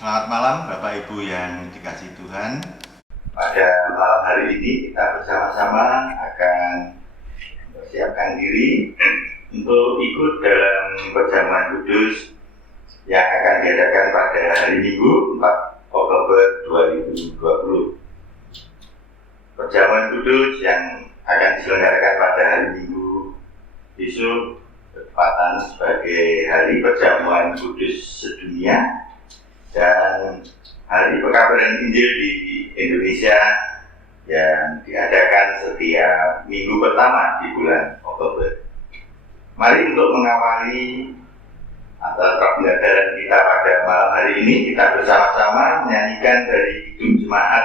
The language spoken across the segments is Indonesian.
Selamat malam Bapak Ibu yang dikasihi Tuhan. Pada malam hari ini kita bersama-sama akan mempersiapkan diri untuk ikut dalam perjamuan kudus yang akan diadakan pada hari Minggu 4 Oktober 2020. Perjamuan kudus yang akan diselenggarakan pada hari Minggu besok bertepatan sebagai hari perjamuan kudus sedunia dan hari pekabaran Injil di Indonesia yang diadakan setiap minggu pertama di bulan Oktober. Mari untuk mengawali acara pembelajaran kita pada malam hari ini, kita bersama-sama menyanyikan dari Kidung Jemaat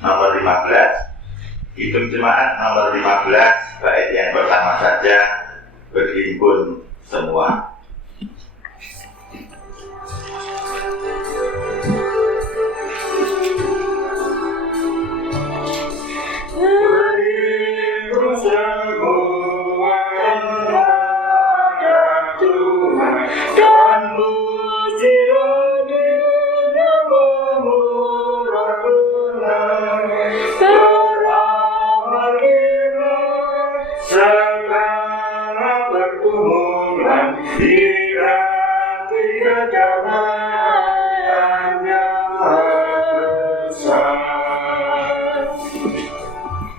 nomor 15. Kidung Jemaat nomor 15, bait yang pertama saja, berhimpun semua.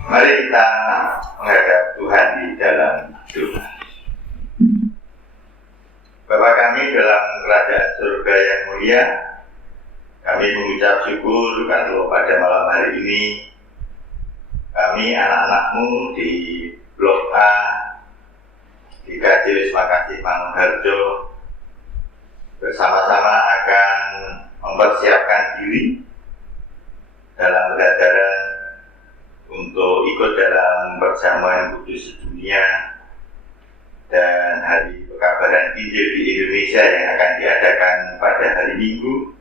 Mari kita menghadap Tuhan di dalam doa. Bapa kami dalam kerajaan surga yang mulia, kami mengucap syukur kalau pada malam hari ini kami anak-anak-Mu di Blok A di KJ Wisma Kasih Mangunharjo bersama-sama akan mempersiapkan diri dalam pembelajaran untuk ikut dalam perjamuan kudus sedunia dan hari pekabaran Injil di Indonesia yang akan diadakan pada hari Minggu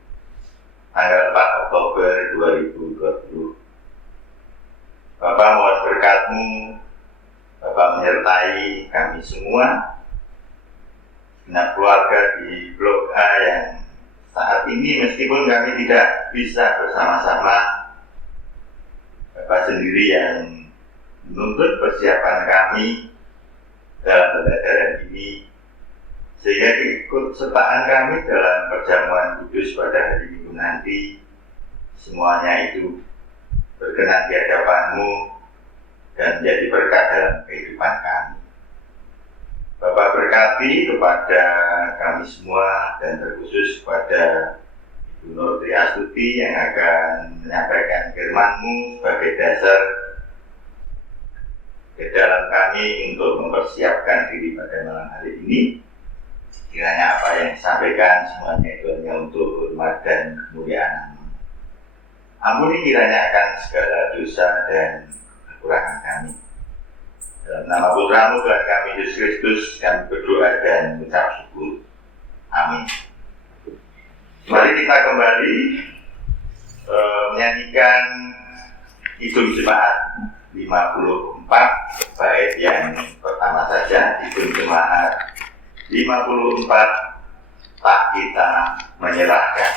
tanggal 4 Oktober 2020. Bapak mohon berkat-Mu, Bapak menyertai kami semua, segenap keluarga di Blok A yang saat ini meskipun kami tidak bisa bersama-sama, Bapak sendiri yang menuntut persiapan kami dalam pembelajaran ini, sehingga keikutsertaan kami dalam perjamuan kudus pada hari Minggu nanti semuanya itu berkenan di hadapan-Mu dan menjadi berkat dalam kehidupan kami. Bapak berkati kepada kami semua dan terkhusus kepada Ibu Nur Triastuti yang akan menyampaikan firman-Mu sebagai dasar ke dalam kami untuk mempersiapkan diri pada malam hari ini. Kiranya apa yang disampaikan semuanya itu hanya untuk hormat dan kemuliaan-Mu. Ampuni kiranya akan segala dosa dan kekurangan kami. Dalam nama Putra-Mu Tuhan kami Yesus Kristus kami berdoa dan mengucap syukur. Amin. Mari kita kembali menyanyikan Kidung Jemaat 54, bait yang pertama saja. Kidung Jemaat 54, tak kita menyerahkan.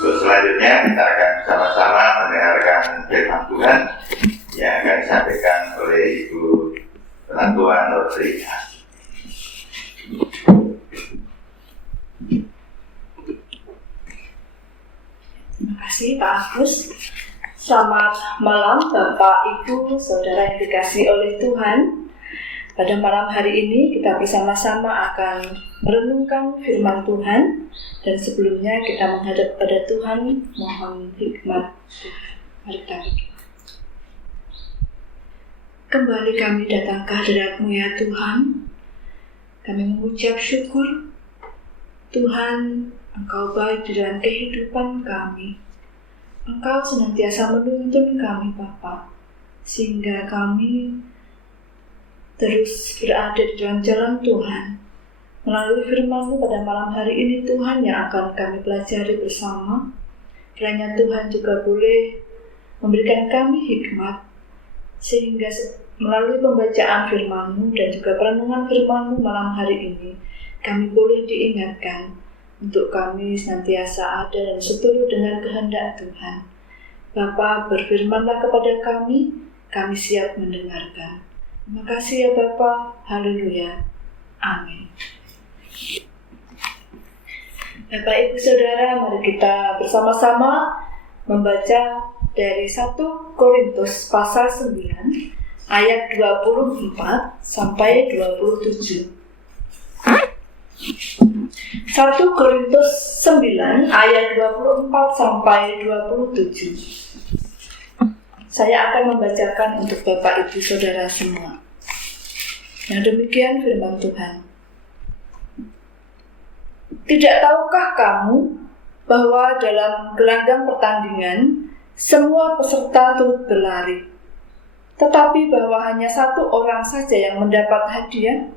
Selanjutnya kita akan bersama-sama mendengarkan firman Tuhan yang akan disampaikan oleh Ibu Penatuan Nur Triastuti. Terima kasih Pak Agus. Selamat malam Bapak, Ibu, Saudara yang dikasihi oleh Tuhan. Pada malam hari ini kita bersama-sama akan merenungkan firman Tuhan, dan sebelumnya kita menghadap pada Tuhan, mohon hikmat Tuhan. Mari kita berdoa. Kembali kami datang ke hadirat-Mu ya Tuhan. Kami mengucap syukur Tuhan, Engkau baik di dalam kehidupan kami. Engkau senantiasa menuntun kami Bapa, sehingga kami terus berada di dalam jalan Tuhan. Melalui firman-Mu pada malam hari ini Tuhan yang akan kami pelajari bersama, kiranya Tuhan juga boleh memberikan kami hikmat, sehingga melalui pembacaan firman-Mu dan juga perenungan firman-Mu malam hari ini, kami boleh diingatkan untuk kami senantiasa ada dan seturut dengan kehendak Tuhan. Bapa, berfirmanlah kepada kami siap mendengarkan. Terima kasih ya Bapa. Haleluya. Amin. Bapak Ibu Saudara, mari kita bersama-sama membaca dari 1 Korintus pasal 9 ayat 24 sampai 27. 1 Korintus 9 ayat 24 sampai 27. Saya akan membacakan untuk Bapak Ibu Saudara semua. Yang demikian firman Tuhan. Tidak tahukah kamu bahwa dalam gelanggang pertandingan semua peserta turut berlari, tetapi bahwa hanya satu orang saja yang mendapat hadiah?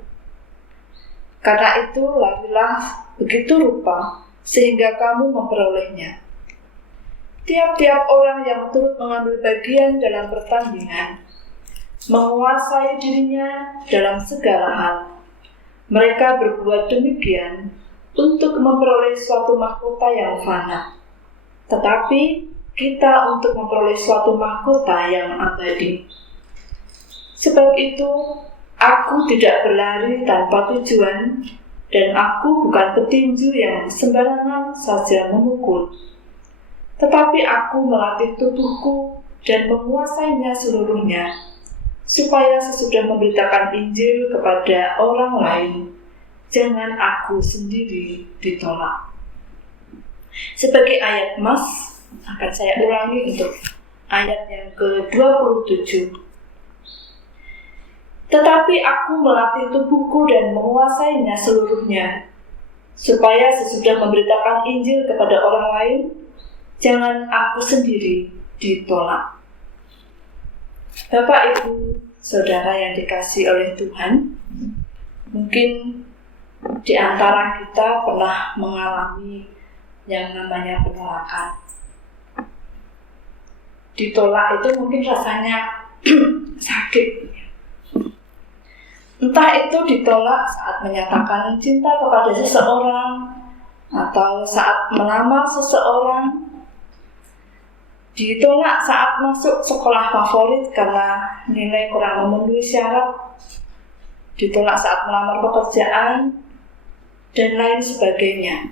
Karena itu larilah begitu rupa sehingga kamu memperolehnya. Tiap-tiap orang yang turut mengambil bagian dalam pertandingan menguasai dirinya dalam segala hal. Mereka berbuat demikian untuk memperoleh suatu mahkota yang fana, tetapi kita untuk memperoleh suatu mahkota yang abadi. Sebab itu, aku tidak berlari tanpa tujuan, dan aku bukan petinju yang sembarangan saja memukul. Tetapi aku melatih tubuhku dan menguasainya seluruhnya, supaya sesudah memberitakan Injil kepada orang lain, jangan aku sendiri ditolak. Sebagai ayat mas, akan saya ulangi untuk ayat yang ke-27. Tetapi aku melatih tubuhku dan menguasainya seluruhnya, supaya sesudah memberitakan Injil kepada orang lain, jangan aku sendiri ditolak. Bapak, Ibu, Saudara yang dikasihi oleh Tuhan, mungkin di antara kita pernah mengalami yang namanya penolakan. Ditolak itu mungkin rasanya sakit. Entah itu ditolak saat menyatakan cinta kepada seseorang, atau saat melamar seseorang, ditolak saat masuk sekolah favorit karena nilai kurang memenuhi syarat, ditolak saat melamar pekerjaan, dan lain sebagainya.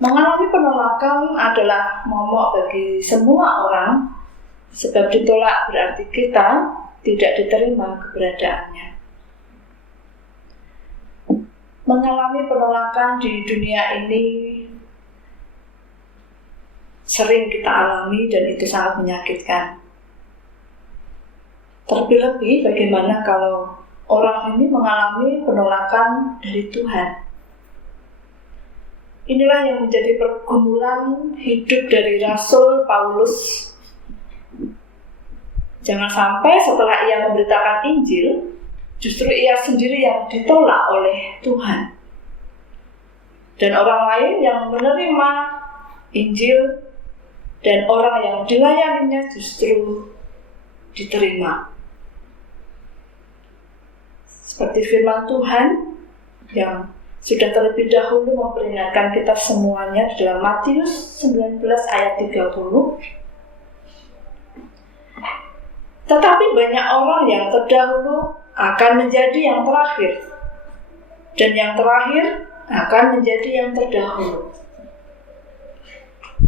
Mengalami penolakan adalah momok bagi semua orang, sebab ditolak berarti kita tidak diterima keberadaannya. Mengalami penolakan di dunia ini sering kita alami dan itu sangat menyakitkan. Terlebih bagaimana kalau orang ini mengalami penolakan dari Tuhan. Inilah yang menjadi pergumulan hidup dari Rasul Paulus. Jangan sampai setelah ia memberitakan Injil, justru ia sendiri yang ditolak oleh Tuhan. Dan orang lain yang menerima Injil dan orang yang dilayaninya justru diterima. Seperti firman Tuhan yang sudah terlebih dahulu memperingatkan kita semuanya di dalam Matius 19 ayat 30. Tetapi banyak orang yang terdahulu akan menjadi yang terakhir, dan yang terakhir akan menjadi yang terdahulu.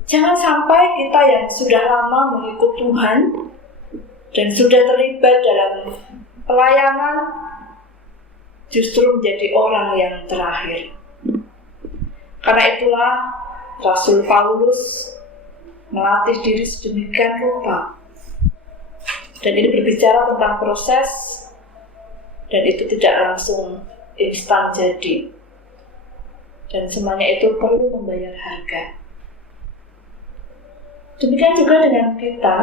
Jangan sampai kita yang sudah lama mengikut Tuhan dan sudah terlibat dalam pelayanan justru menjadi orang yang terakhir. Karena itulah Rasul Paulus melatih diri sedemikian rupa. Dan ini berbicara tentang proses, dan itu tidak langsung instan jadi. Dan semuanya itu perlu membayar harga. Demikian juga dengan kita,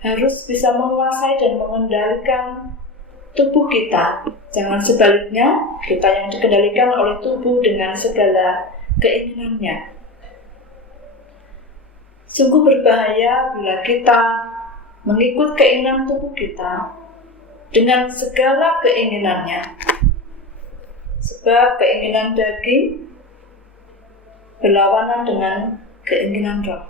harus bisa menguasai dan mengendalikan tubuh kita. Jangan sebaliknya, kita yang dikendalikan oleh tubuh dengan segala keinginannya. Sungguh berbahaya bila kita mengikut keinginan tubuh kita dengan segala keinginannya. Sebab keinginan daging berlawanan dengan keinginan roh.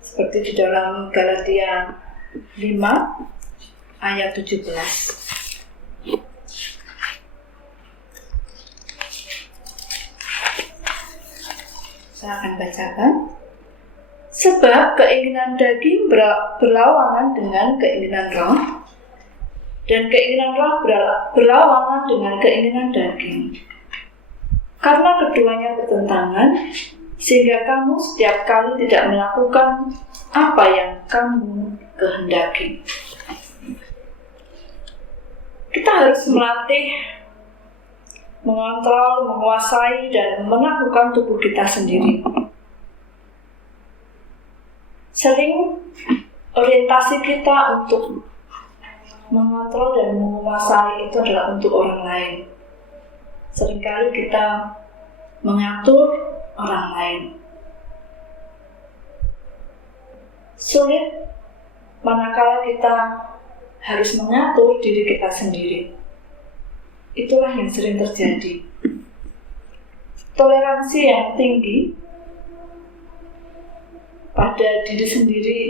Seperti di dalam Galatia 5 ayat 17. Saya akan bacakan. Sebab keinginan daging berlawanan dengan keinginan roh, dan keinginan roh berlawanan dengan keinginan daging. Karena keduanya bertentangan, sehingga kamu setiap kali tidak melakukan apa yang kamu kehendaki. Kita harus melatih, mengontrol, menguasai, dan menaklukkan tubuh kita sendiri. Sering orientasi kita untuk mengontrol dan menguasai itu adalah untuk orang lain. Seringkali kita mengatur orang lain. Sulit manakala kita harus mengatur diri kita sendiri. Itulah yang sering terjadi. Toleransi yang tinggi pada diri sendiri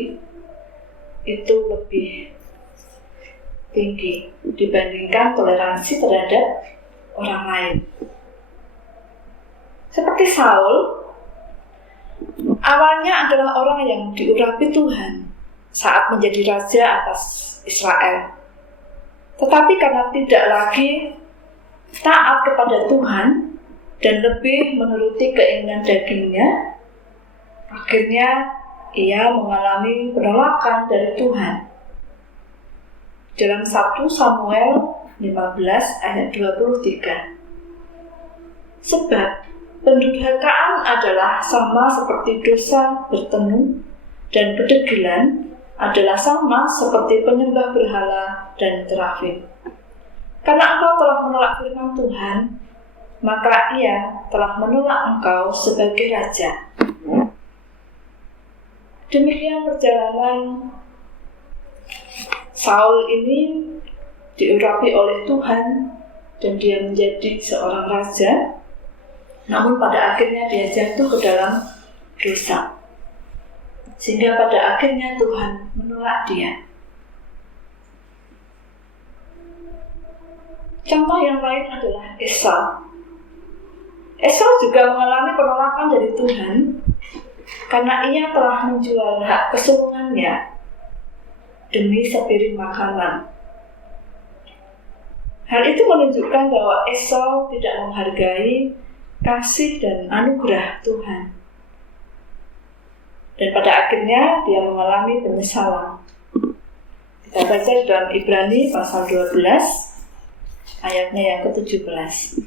itu lebih tinggi dibandingkan toleransi terhadap orang lain. Seperti Saul, awalnya adalah orang yang diurapi Tuhan saat menjadi raja atas Israel. Tetapi karena tidak lagi taat kepada Tuhan dan lebih menuruti keinginan dagingnya, akhirnya ia mengalami penolakan dari Tuhan. Dalam 1 Samuel 15 ayat 23. Sebab pendurhakaan adalah sama seperti dosa bertemu, dan kedegilan adalah sama seperti penyembah berhala dan terafim. Karena engkau telah menolak firman Tuhan, maka ia telah menolak engkau sebagai raja. Demikian perjalanan Saul ini diurapi oleh Tuhan dan dia menjadi seorang raja, namun pada akhirnya dia jatuh ke dalam dosa. Sehingga pada akhirnya Tuhan menolak dia. Contoh yang lain adalah Esau. Esau juga mengalami penolakan dari Tuhan karena ia telah menjual hak kesulungannya demi sepiring makanan. Hal itu menunjukkan bahwa Esau tidak menghargai kasih dan anugerah Tuhan. Dan pada akhirnya dia mengalami penyesalan. Kita baca dalam Ibrani pasal 12 ayatnya yang ke-17.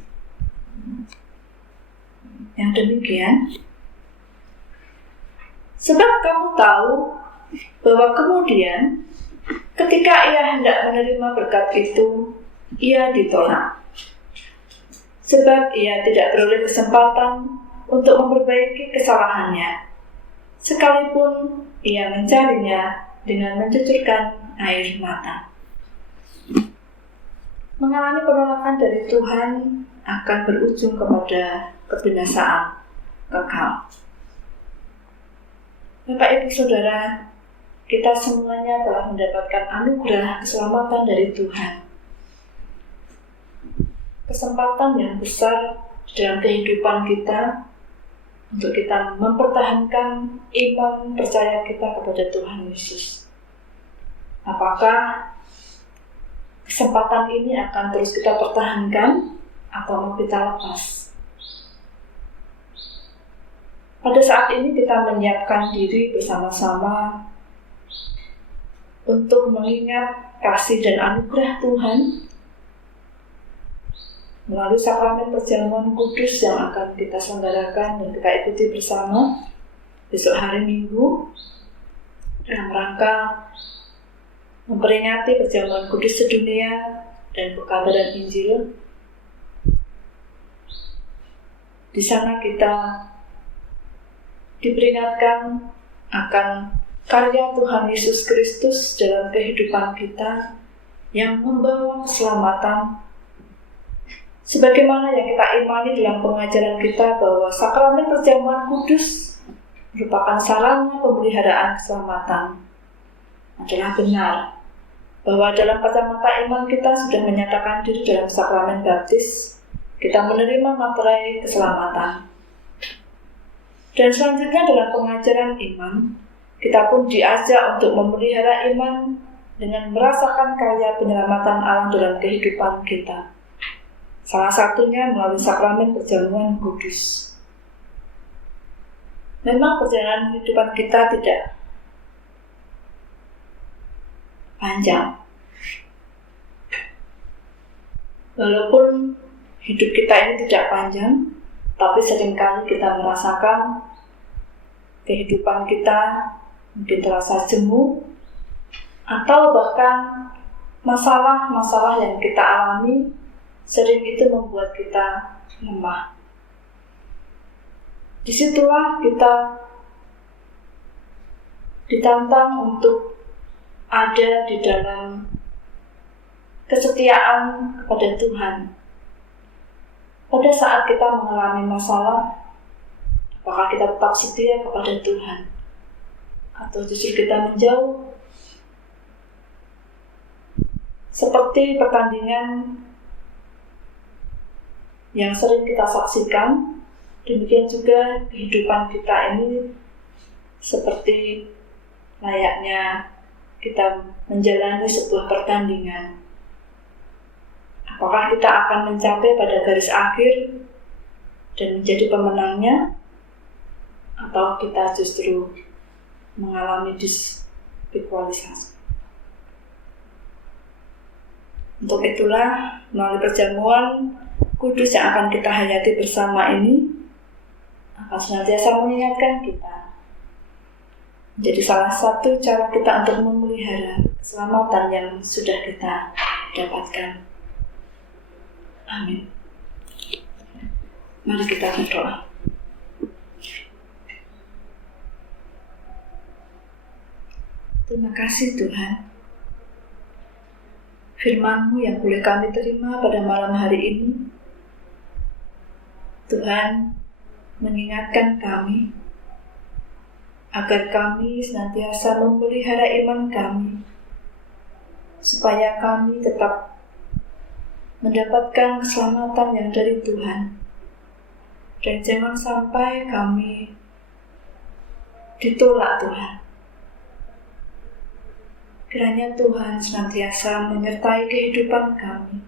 Yang demikian, sebab kamu tahu bahwa kemudian ketika ia hendak menerima berkat itu, ia ditolak. Sebab ia tidak beroleh kesempatan untuk memperbaiki kesalahannya, sekalipun ia mencarinya dengan mencucurkan air mata. Mengalami penolakan dari Tuhan akan berujung kepada kebinasaan kekal. Bapak Ibu Saudara, kita semuanya telah mendapatkan anugerah keselamatan dari Tuhan. Kesempatan yang besar dalam kehidupan kita untuk kita mempertahankan iman percaya kita kepada Tuhan Yesus. Apakah kesempatan ini akan terus kita pertahankan atau mau kita lepas? Pada saat ini kita menyiapkan diri bersama-sama untuk mengingat kasih dan anugerah Tuhan melalui sakramen perjamuan kudus yang akan kita selenggarakan dan kita ikuti bersama besok hari Minggu dalam rangka memperingati perjamuan kudus sedunia dan pekabaran Injil. Di sana kita diperingatkan akan karya Tuhan Yesus Kristus dalam kehidupan kita yang membawa keselamatan. Sebagaimana yang kita imani dalam pengajaran kita bahwa sakramen perjamuan kudus merupakan sarana pemeliharaan keselamatan, adalah benar bahwa dalam kacamata iman kita sudah menyatakan diri dalam sakramen baptis, kita menerima materai keselamatan. Dan selanjutnya dalam pengajaran iman, kita pun diajak untuk memelihara iman dengan merasakan karya penyelamatan Allah dalam kehidupan kita. Salah satunya melalui sakramen perjamuan kudus. Memang perjalanan kehidupan kita tidak panjang. Walaupun hidup kita ini tidak panjang, tapi seringkali kita merasakan kehidupan kita mungkin terasa jemu, atau bahkan masalah-masalah yang kita alami sering itu membuat kita lemah. Disitulah kita ditantang untuk ada di dalam kesetiaan kepada Tuhan. Pada saat kita mengalami masalah, apakah kita tetap setia kepada Tuhan? Atau justru kita menjauh? Seperti pertandingan yang sering kita saksikan, demikian juga kehidupan kita ini seperti layaknya kita menjalani sebuah pertandingan. Apakah kita akan mencapai pada garis akhir dan menjadi pemenangnya, atau kita justru mengalami diskualifikasi? Untuk itulah, melalui perjamuan kudus yang akan kita hayati bersama ini akan senantiasa mengingatkan kita menjadi salah satu cara kita untuk memelihara keselamatan yang sudah kita dapatkan. Amin. Mari kita berdoa. Terima kasih Tuhan, firman-Mu yang boleh kami terima pada malam hari ini. Tuhan mengingatkan kami agar kami senantiasa memelihara iman kami, supaya kami tetap mendapatkan keselamatan yang dari Tuhan, dan jangan sampai kami ditolak Tuhan. Kiranya Tuhan senantiasa menyertai kehidupan kami,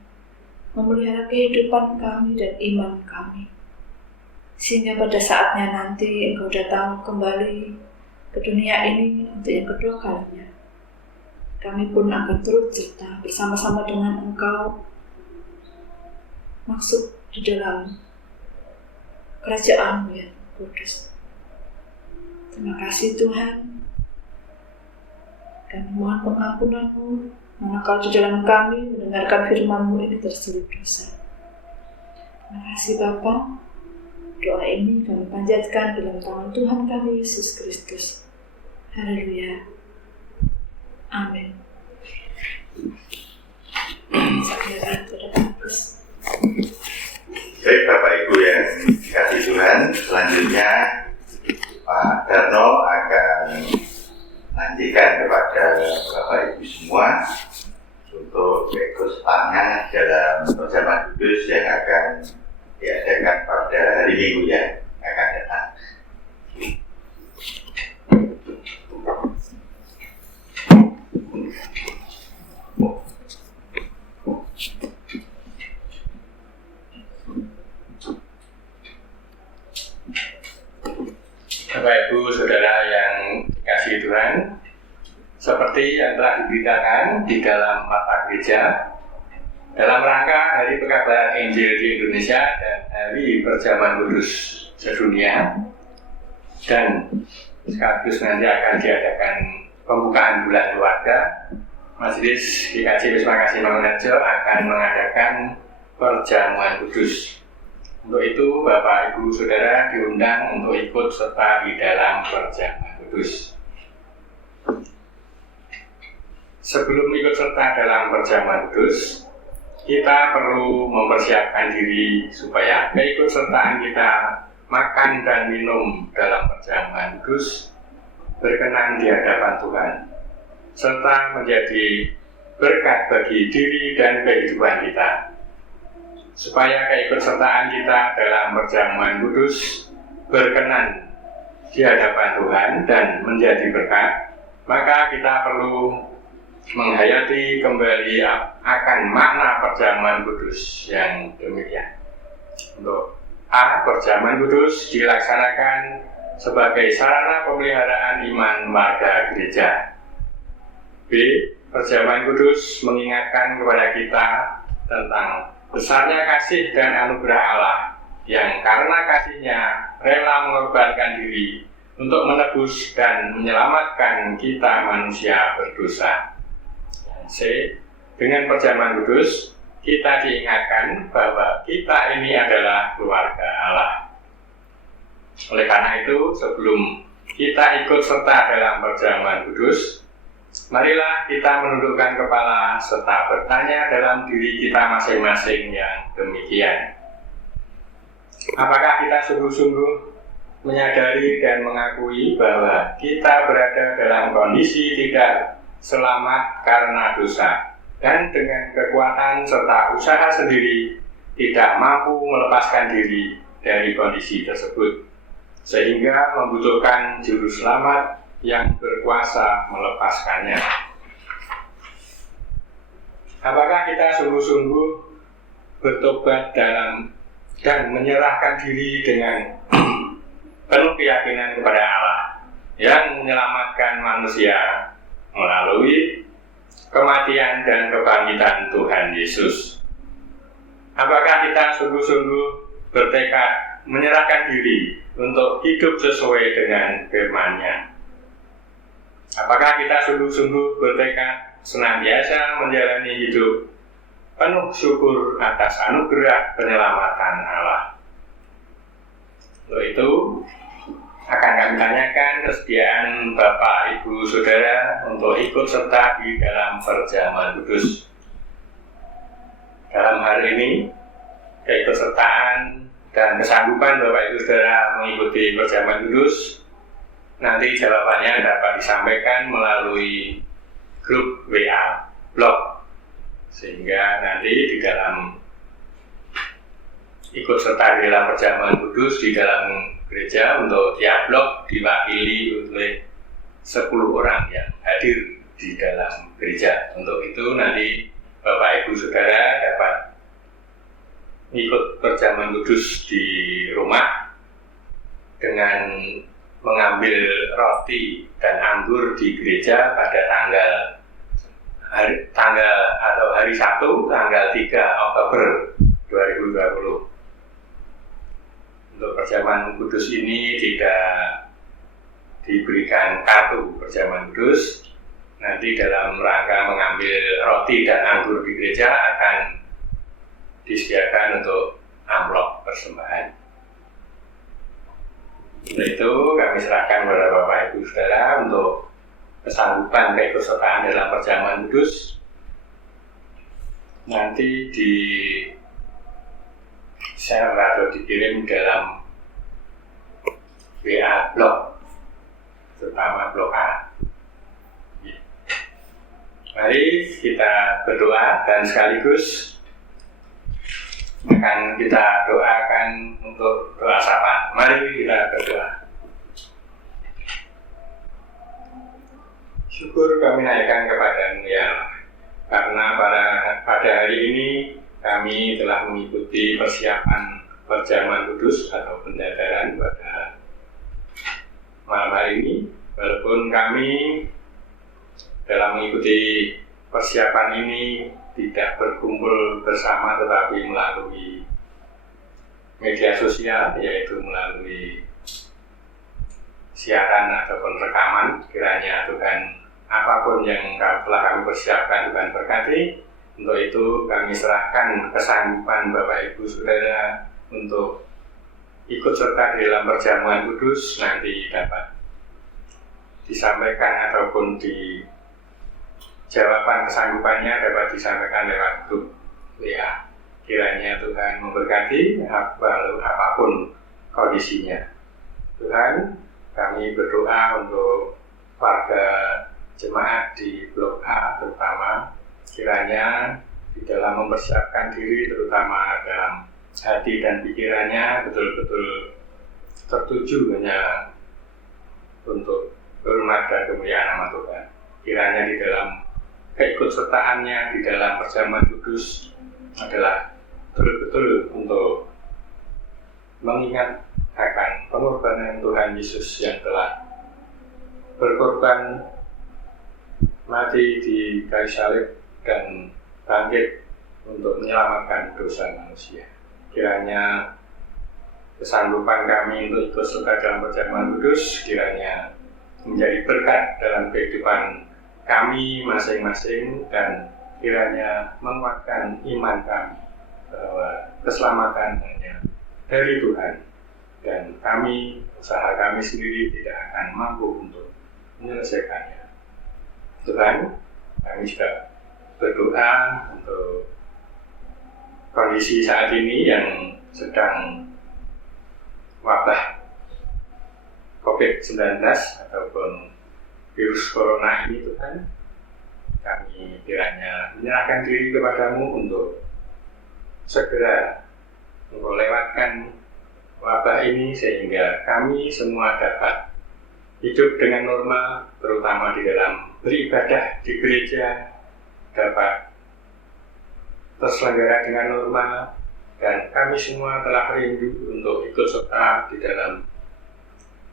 memelihara kehidupan kami dan iman kami, sehingga pada saatnya nanti Engkau datang kembali ke dunia ini untuk yang kedua kalinya, kami pun akan turut serta bersama-sama dengan Engkau masuk di dalam kerajaan-Mu yang kudus. Terima kasih Tuhan. Kami mohon pengampunan-Mu manakala di dalam kami mendengarkan firman-Mu ini terselip dosa. Terima kasih Bapa. Doa ini kami panjatkan dalam tangan Tuhan kami Yesus Kristus. Haleluya. Amin. Baik Bapak Ibu yang dikasihi Tuhan, selanjutnya Pak Darno akan nantikan kepada Bapak Ibu semua untuk ikut sertanya dalam perjamuan kudus yang akan diadakan pada hari Minggu yang akan datang. Tuhan, seperti yang telah diberitakan di dalam Pata Gereja, dalam rangka Hari Pekabaran Injil di Indonesia dan Hari Perjamuan Kudus sedunia, dan sekaligus nanti akan diadakan pembukaan bulan keluarga, Majelis GKJ Wisma Kasih Mangunharjo akan mengadakan Perjamuan Kudus. Untuk itu, Bapak, Ibu, Saudara diundang untuk ikut serta di dalam Perjamuan Kudus. Sebelum ikut serta dalam Perjamuan Kudus, kita perlu mempersiapkan diri supaya keikutsertaan kita makan dan minum dalam Perjamuan Kudus berkenan di hadapan Tuhan, serta menjadi berkat bagi diri dan kehidupan kita. Supaya keikutsertaan kita dalam Perjamuan Kudus berkenan di hadapan Tuhan dan menjadi berkat, maka kita perlu menghayati kembali akan makna Perjamuan Kudus yang demikian. Untuk A. Perjamuan Kudus dilaksanakan sebagai sarana pemeliharaan iman warga gereja. B. Perjamuan Kudus mengingatkan kepada kita tentang besarnya kasih dan anugerah Allah yang karena kasihnya rela mengorbankan diri untuk menebus dan menyelamatkan kita manusia berdosa. C. Dengan Perjamuan Kudus kita diingatkan bahwa kita ini adalah keluarga Allah. Oleh karena itu, sebelum kita ikut serta dalam Perjamuan Kudus, marilah kita menundukkan kepala serta bertanya dalam diri kita masing-masing yang demikian. Apakah kita sungguh-sungguh menyadari dan mengakui bahwa kita berada dalam kondisi tidak selamat karena dosa, dan dengan kekuatan serta usaha sendiri tidak mampu melepaskan diri dari kondisi tersebut, sehingga membutuhkan juru selamat yang berkuasa melepaskannya. Apakah kita sungguh-sungguh bertobat dan menyerahkan diri dengan penuh keyakinan kepada Allah yang menyelamatkan manusia melalui kematian dan kebangkitan Tuhan Yesus? Apakah kita sungguh-sungguh bertekad menyerahkan diri untuk hidup sesuai dengan firman-Nya? Apakah kita sungguh-sungguh bertekad senantiasa menjalani hidup penuh syukur atas anugerah penyelamatan Allah? Untuk itu, akan kami tanyakan kesediaan Bapak, Ibu, Saudara untuk ikut serta di dalam Perjamuan Kudus. Dalam hal ini, keikutsertaan dan kesanggupan Bapak, Ibu, Saudara mengikuti Perjamuan Kudus nanti jawabannya dapat disampaikan melalui grup WA blog, sehingga nanti di dalam ikut serta di dalam Perjamuan Kudus di dalam gereja untuk tiap blok diwakili oleh 10 orang yang hadir di dalam gereja. Untuk itu nanti Bapak, Ibu, Saudara dapat ikut Perjamuan Kudus di rumah dengan mengambil roti dan anggur di gereja pada hari Sabtu tanggal 3 Oktober 2020. Untuk Perjamuan Kudus ini tidak diberikan kartu Perjamuan Kudus. Nanti dalam rangka mengambil roti dan anggur di gereja akan disediakan untuk amplop persembahan. Untuk itu kami serahkan kepada Bapak, Ibu, Saudara untuk kesanggupan keikutsertaan dalam Perjamuan Kudus. Nanti di share atau dikirim dalam WA blog, terutama blog A. Mari kita berdoa dan sekaligus akan kita doakan untuk doa sapa. Mari kita berdoa. Syukur kami naikkan kepadamu ya Allah, karena pada hari ini kami telah mengikuti persiapan Perjamuan Kudus atau pendadaran pada malam hari ini, Walaupun kami dalam mengikuti persiapan ini tidak berkumpul bersama, tetapi melalui media sosial, yaitu melalui siaran ataupun rekaman. Kiranya Tuhan, apapun yang telah kami persiapkan, Tuhan berkati. Untuk itu kami serahkan kesanggupan Bapak Ibu Saudara untuk ikut serta di dalam perjamuan kudus nanti dapat disampaikan ataupun di jawaban kesanggupannya dapat disampaikan lewat grup WA. Kiranya Tuhan memberkati apapun kondisinya. Tuhan, kami berdoa untuk warga jemaat di Blok A terutama, kiranya di dalam mempersiapkan diri, terutama dalam hati dan pikirannya betul-betul tertuju hanya untuk hormat dan kemuliaan nama Tuhan. Kiranya di dalam keikutsertaannya di dalam perjamuan kudus adalah betul-betul untuk mengingat akan pengorbanan Tuhan Yesus yang telah berkorban mati di kayu salib dan bangkit untuk menyelamatkan dosa manusia. Kiranya kesanggupan kami untuk ikut serta dalam perjamuan kudus kiranya menjadi berkat dalam kehidupan kami masing-masing dan kiranya menguatkan iman kami bahwa keselamatan hanya dari Tuhan dan usaha kami sendiri tidak akan mampu untuk menyelesaikannya. Tuhan, kami juga berdoa untuk kondisi saat ini yang sedang wabah COVID-19 ataupun virus corona ini. Tuhan, kami kiranya menyerahkan diri kepadamu untuk segera melewatkan wabah ini sehingga kami semua dapat hidup dengan normal, terutama di dalam beribadah di gereja dapat terselenggara dengan normal, dan kami semua telah rindu untuk ikut serta di dalam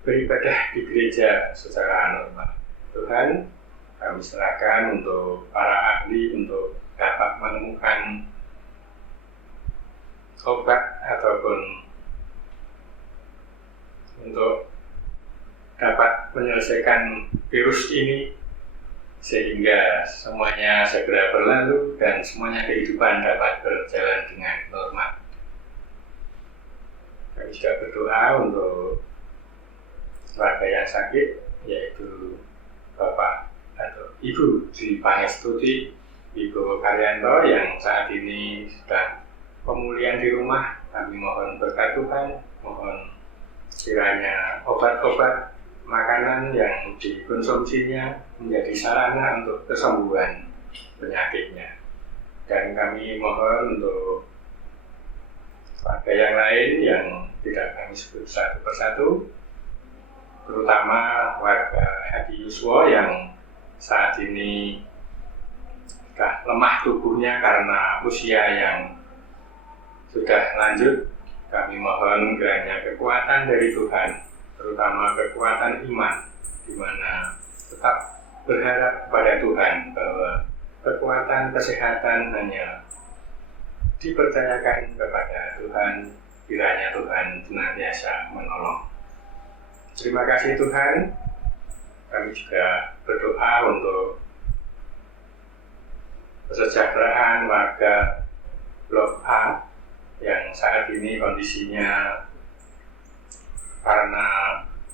beribadah di gereja secara normal. Tuhan, kami serahkan untuk para ahli untuk dapat menemukan obat ataupun untuk dapat menyelesaikan virus ini sehingga semuanya segera berlalu dan semuanya kehidupan dapat berjalan dengan normal. Kami juga berdoa untuk warga yang sakit, yaitu Bapak atau Ibu Dwi Pangestuti, Ibu Karyanto yang saat ini sedang pemulihan di rumah. Kami mohon berkat Tuhan, mohon kiranya obat-obat makanan yang dikonsumsinya menjadi sarana untuk kesembuhan penyakitnya. Dan kami mohon untuk warga yang lain yang tidak kami sebut satu persatu, terutama warga Hadi Yuswo yang saat ini sudah lemah tubuhnya karena usia yang sudah lanjut. Kami mohon kiranya kekuatan dari Tuhan, terutama kekuatan iman, di mana tetap berharap kepada Tuhan bahwa kekuatan kesehatan hanya dipercayakan kepada Tuhan. Kiranya Tuhan senantiasa menolong. Terima kasih Tuhan. Kami juga berdoa untuk kesejahteraan warga Blok A yang saat ini kondisinya karena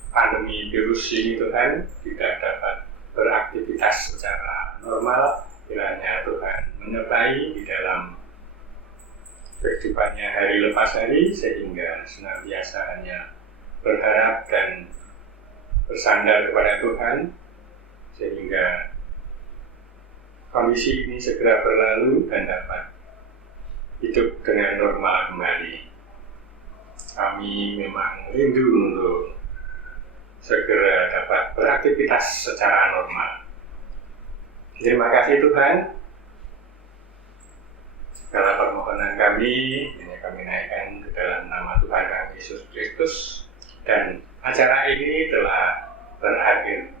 pandemi virus ini Tuhan tidak dapat beraktivitas secara normal. Kiranya Tuhan menyertai di dalam kehidupannya hari lepas hari sehingga senantiasa hanya berharap dan bersandar kepada Tuhan sehingga kondisi ini segera berlalu dan dapat hidup dengan normal kembali. Kami memang rindu untuk segera dapat beraktivitas secara normal. Terima kasih Tuhan. Segala permohonan kami ini kami naikkan ke dalam nama Tuhan kami Yesus Kristus, dan acara ini telah berakhir.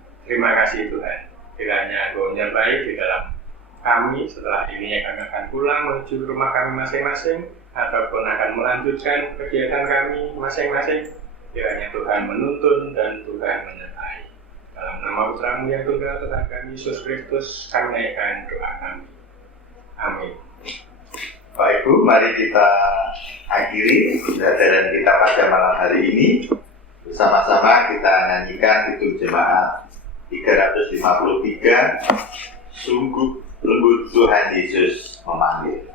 kasih Tuhan. Kiranya Engkau menyertai di dalam kami setelah ini kami akan pulang menuju rumah kami masing-masing ataupun akan melanjutkan kegiatan kami masing-masing. Kiranya Tuhan menuntun dan Tuhan menyertai. Dalam nama Putra-Mu yang tunggal Tuhan kami Yesus Kristus kami naikkan doa kami. Amin. Bapak Ibu, mari kita akhiri pembelajaran kita pada malam hari ini. Bersama-sama kita nyanyikan Kidung Jemaat 353, Sungguh Lembut Tuhan Yesus Memanggil.